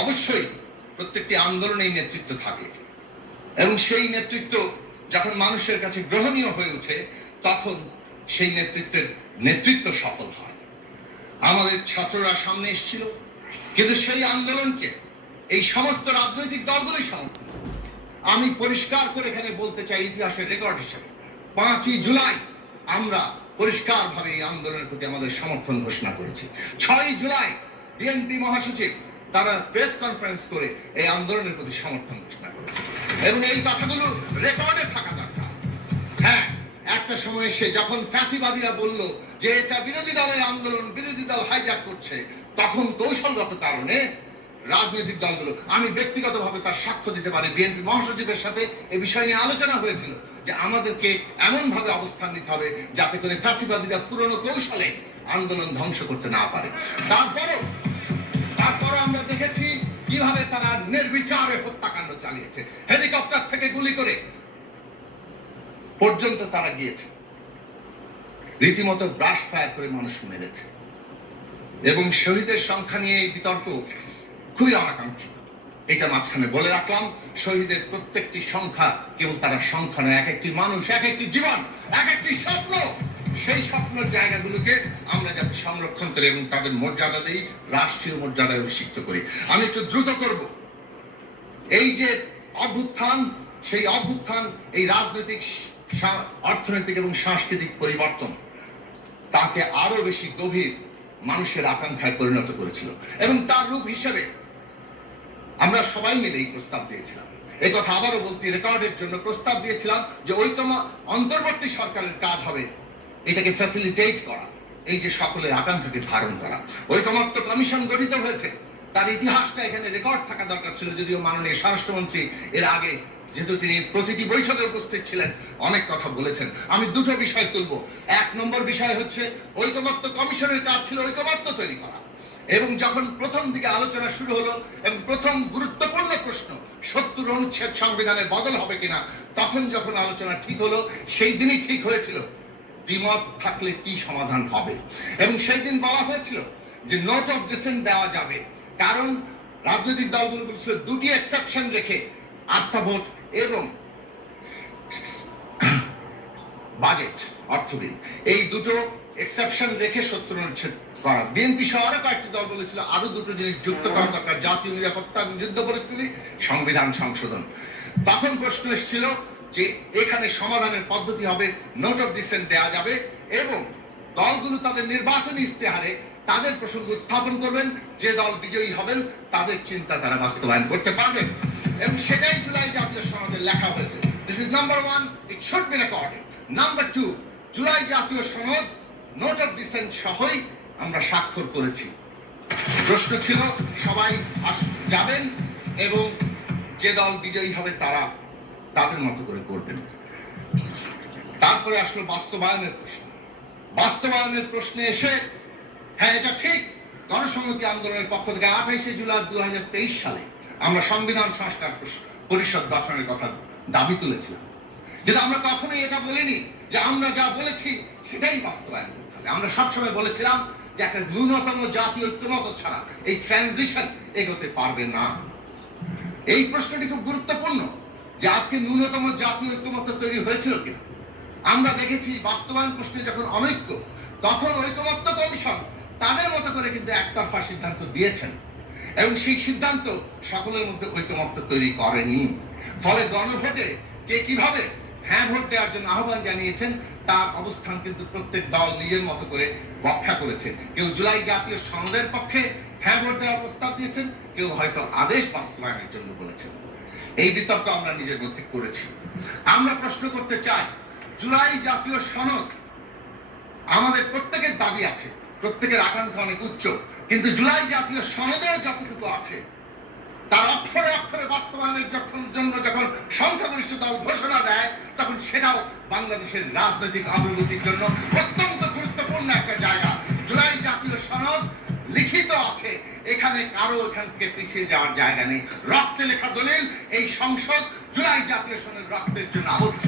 অবশ্যই প্রত্যেকটি আন্দোলনেই নেতৃত্ব থাকে, এবং সেই নেতৃত্ব যখন মানুষের কাছে গ্রহণীয় হয়ে ওঠে তখন সেই নেতৃত্ব সফল হয়। আমাদের ছাত্ররা সামনে এসেছিল, কিন্তু সেই আন্দোলনকে এই সমস্ত রাজনৈতিক দলগুলোই সমর্থন। আমি পরিষ্কার করে এখানে বলতে চাই, ইতিহাসের রেকর্ড হিসেবে 5ই জুলাই আমরা পরিষ্কারভাবে এই আন্দোলনের প্রতি আমাদের সমর্থন ঘোষণা করেছি। 6ই জুলাই বিএনপি মহাসচিব তারা প্রেস কনফারেন্স করে এই আন্দোলনের প্রতি সমর্থন ঘোষণা করেছে, এবং এই কথাগুলো রেকর্ডে থাকা দরকার। হ্যাঁ, একটা সময় এসে যখন ফ্যাসিবাদীরা বলল যে এটা বিরোধী দলের আন্দোলন, বিরোধী দল হাইজ্যাক করছে, তখন কৌশলগত কারণে রাজনৈতিক দলগুলো, আমি ব্যক্তিগতভাবে তার সাক্ষ্য দিতে পারি, বিএনপি মহাসচিবের সাথে এই বিষয় নিয়ে আলোচনা হয়েছিল যে আমাদেরকে এমন ভাবে অবস্থান নিতে হবে যাতে করে ফ্যাসিবাদীরা পুরনো কৌশলে আন্দোলন ধ্বংস করতে না পারে। তারপরও আমরা দেখেছি কিভাবে তারা নির্বিচারে হত্যাকাণ্ড চালিয়েছে, হেলিকপ্টার থেকে গুলি করে পর্যন্ত তারা গিয়েছে, রীতিমতো ব্রাশ ফায়ার করে মানুষ মেরেছে। এবং শহীদের সংখ্যা নিয়ে এই বিতর্ক খুবই অনাকাঙ্ক্ষিত। এটা মাঝখানে বলে রাখলাম, শহীদের প্রত্যেকটি সংখ্যা কেবল তারা সংখ্যা নয়, এক একটি মানুষ, এক একটি জীবন, এক একটি স্বপ্ন। সেই স্বপ্নের জায়গাগুলোকে আমরা যাতে সংরক্ষণ করি এবং তাদের মর্যাদা দিই, রাষ্ট্রীয় মর্যাদায় অভিষিক্ত করি। আমি একটু দ্রুত করব। এই যে অভ্যুত্থান, সেই অভ্যুত্থান এই রাজনৈতিক, অর্থনৈতিক এবং সাংস্কৃতিক পরিবর্তন তাকে আরো বেশি গভীর মানুষের আকাঙ্ক্ষায় পরিণত করেছিল, এবং তার রূপ হিসেবে আমরা সবাই মিলে এই প্রস্তাব দিয়েছিলাম। এই কথা আবারও বলতে, রেকর্ডের জন্য প্রস্তাব দিয়েছিলাম যে অন্তর্বর্তী সরকারের কাজ হবে এটাকে ফ্যাসিলিটেট করা, এই যে সকলের আকাঙ্ক্ষাকে ধারণ করা। ঐকমত্য কমিশন গঠিত হয়েছে, তার ইতিহাসটা এখানে রেকর্ড থাকা দরকার ছিল, যদিও মাননীয় স্বরাষ্ট্রমন্ত্রী এর আগে, যেহেতু তিনি প্রতিটি বৈঠকে উপস্থিত ছিলেন, অনেক কথা বলেছেন। আমি দুটো বিষয় তুলব। 1 নম্বর বিষয় হচ্ছে, ঐকমত্য কমিশনের কাজ ছিল ঐকমত্য তৈরি করা, এবং যখন প্রথম দিকে আলোচনা শুরু হলো এবং প্রথম গুরুত্বপূর্ণ প্রশ্ন 70 অনুচ্ছেদ সংবিধানের বদল হবে কিনা, তখন যখন আলোচনা ঠিক হলো, সেই দিনই ঠিক হয়েছিল দ্বিমত থাকলে কি সমাধান হবে, এবং সেই দিন বলা হয়েছিল যে নোট অফ ডিসেন্ট দেওয়া যাবে, কারণ রাজনৈতিক দলগুলো বলছিল দুটি এক্সেপশন রেখে আস্থা ভোট এবং বাজেট, অর্থ বিল, এই দুটো এক্সেপশন রেখে 70 অনুচ্ছেদ করা। বিএনপি সহ আরো কয়েকটি দল বলেছিল আরো দুটো জিনিস যুক্ত করা দরকার, জাতীয় নিরাপত্তা এবং যুদ্ধ পরিস্থিতি, সংবিধান সংশোধন। তখন প্রশ্ন এসেছিল যে এখানে সমাধানের পদ্ধতি হবে নোট অফ ডিসেন্ট দেওয়া যাবে, এবং দলগুলো তাদের নির্বাচনী ইস্তেহারে তাদের প্রসঙ্গ উত্থাপন করবেন, যে দল বিজয়ী হবেন তাদের চিন্তা তারা বাস্তবায়ন করতে পারবেন, এবং সেটাই জুলাই জাতীয় সনদে লেখা হয়েছে। This is number 1, it should be recorded. Number 2, July জাতীয় সনদ নোট অফ ডিসেন্ট সহই আমরা স্বাক্ষর করেছি। প্রশ্ন ছিল সবাই যাবেন এবং যে দল বিজয়ী হবে তারা তাদের মতো করে করবেন। তারপরে আসলো বাস্তবায়নের প্রশ্ন। বাস্তবায়নের প্রশ্নে এসে, হ্যাঁ এটা ঠিক, গণসংহতি আন্দোলনের পক্ষ থেকে 28শে জুলাই 2023 সালে আমরা সংবিধান সংস্কার পরিষদ গঠনের কথা দাবি তুলেছিলাম, কিন্তু আমরা কখনোই এটা বলিনি যে আমরা যা বলেছি সেটাই বাস্তবায়ন করতে হবে। আমরা সবসময় বলেছিলাম যে একটা ন্যূনতম জাতীয় ঐক্যমত্য ছাড়া এই ট্রানজিশন এগোতে পারবে না। এই প্রশ্নটি খুব গুরুত্বপূর্ণ যে আজকে ন্যূনতম জাতীয় ঐক্যমত্য তৈরি হয়েছিল কিনা। আমরা দেখেছি বাস্তবায়ন প্রশ্নে যখন অনৈক্য, তখন ঐকমত্য কমিশন তাদের মতো করে কিন্তু একতরফা সিদ্ধান্ত দিয়েছেন, এবং সেই সিদ্ধান্ত সকলের মধ্যে ঐকমত্য তৈরি করেনি। ফলে গণভোটে কে কিভাবে হ্যাঁ ভোট দেওয়ার জন্য আহ্বান জানিয়েছেন তার অবস্থান কিন্তু প্রত্যেক দল নিজের মতো করে ব্যাখ্যা করেছে। কেউ জুলাই জাতীয় সনদের পক্ষে হ্যাঁ ভোট দেওয়ার প্রস্তাব দিয়েছেন, কেউ হয়তো আদেশ বাস্তবায়নের জন্য বলেছেন। এই বিতর্ক আমরা নিজের মধ্যে করেছি। আমরা প্রশ্ন করতে চাই, জুলাই জাতীয় সনদ আমাদের প্রত্যেকের দাবি আছে, প্রত্যেকের আকাঙ্ক্ষা অনেক উচ্চ, কিন্তু জুলাই জাতীয় সনদেও যতটুকু আছে তার অক্ষরে অক্ষরে বাস্তবায়নের জন্য যখন সংখ্যাগরিষ্ঠ দল ঘোষণা দেয়, তখন সেটাও বাংলাদেশের রাজনৈতিক অগ্রগতির জন্য অত্যন্ত গুরুত্বপূর্ণ একটা জায়গা। জুলাই জাতীয় সনদ লিখিত আছে, এখানে কারো এখান থেকে পিছিয়ে যাওয়ার জায়গা নেই। রক্তে লেখা দলিল, এই সংসদ জুলাই জাতীয় সনদ রক্তের জন্য আবদ্ধ।